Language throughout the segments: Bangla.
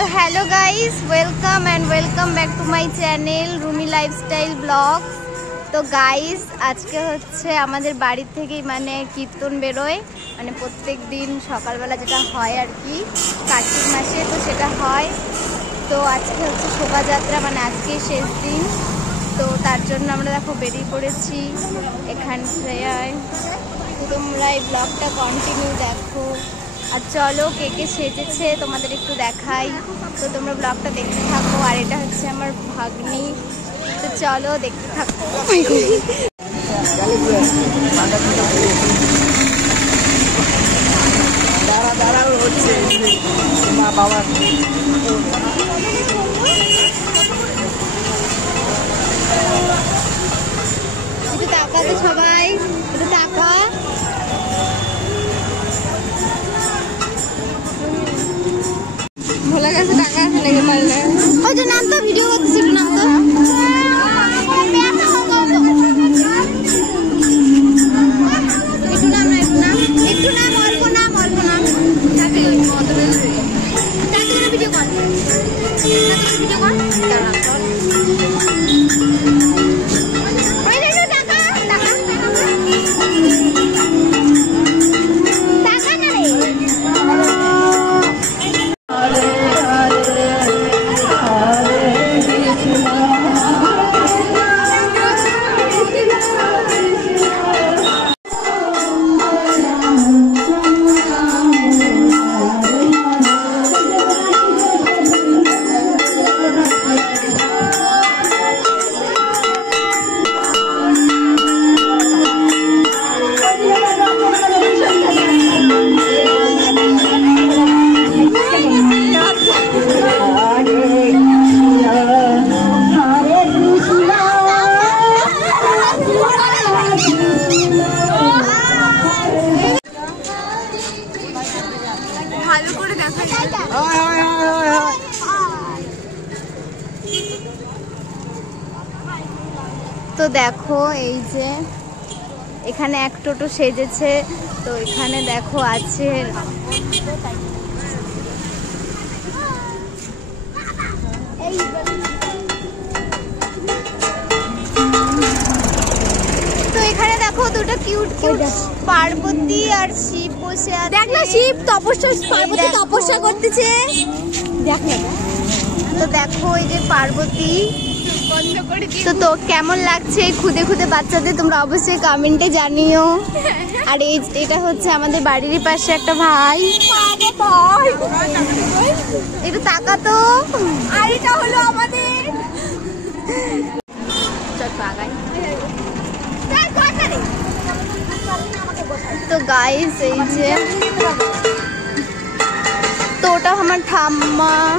তো hello guys, welcome back to my channel Rumi lifestyle blog. তো গাইস, আজকে হচ্ছে আমাদের বাড়ি থেকেই মানে কীর্তন বেরোয়, মানে প্রত্যেক দিন সকালবেলা যেটা হয় আর কি কার্তিক মাসে, তো সেটা হয়। তো আজকে হচ্ছে শোভাযাত্রা, মানে আজকে শেষ দিন। তো তার জন্য আমরা দেখো বেরিয়ে পড়েছি এখান থেকে। তোমরা এই ব্লগটা কন্টিনিউ দেখো। আর চলো কে কে সেজেছে তোমাদের একটু দেখাই, তো তোমরা ব্লগটা দেখতে থাকো। আর এটা হচ্ছে আমার ভাগ্নি, তো চলো দেখতে থাকো। একটু তাকাতে সবাই, একটু তাকা। ভোলা গেছে টাকা আছে নাকি পারলে ওই যে নাম তো ভিডিও করতেছি, একটু নাম তো একটু নাম অল্প নাম ভিডিও কর তো দেখো এই যে এখানে এক টোটো সেজেছে, তো এখানে দেখো আছে তো এখানে দেখো দুটো কিউট কিউট পার্বতী আর শিব বসে আছে। দেখ না, শিব তপস্যা, পার্বতী তপস্যা করতেছে, দেখ না। তো দেখো এই যে পার্বতী। তো কেমন লাগছে খুদে খুদে বাচ্চাদের, তোমরা অবশ্যই কমেন্টে জানিও। আর এটা হচ্ছে আমাদের বাড়ির পাশে একটা ভাই, একটু তাকা তো। আর এটা হলো আমাদের তো গাইস, এই যে তো ওটা আমার ঠাম্মার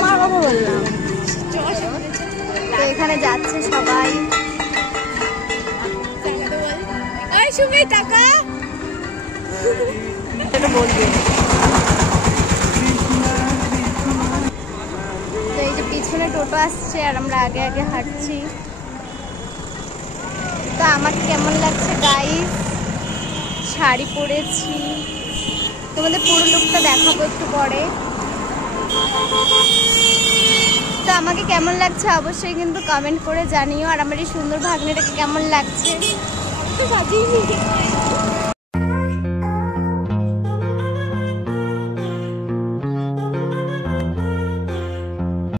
কথা বললাম। তো এখানে যাচ্ছে সবাই, টাকা বলবে। তো এই যে পিছনে টোটো আসছে আর আমরা আগে আগে হাঁটছি। তো আমাকে কেমন লাগছে গাইস, শাড়ি পরেছি, তোমাদের পুরো লুকটা দেখাবো একটু পরে। তো আমাকে কেমন লাগছে অবশ্যই কিন্তু কমেন্ট করে জানিও। আর আমার এই সুন্দর ভাগ্নেটাকে কেমন লাগছে।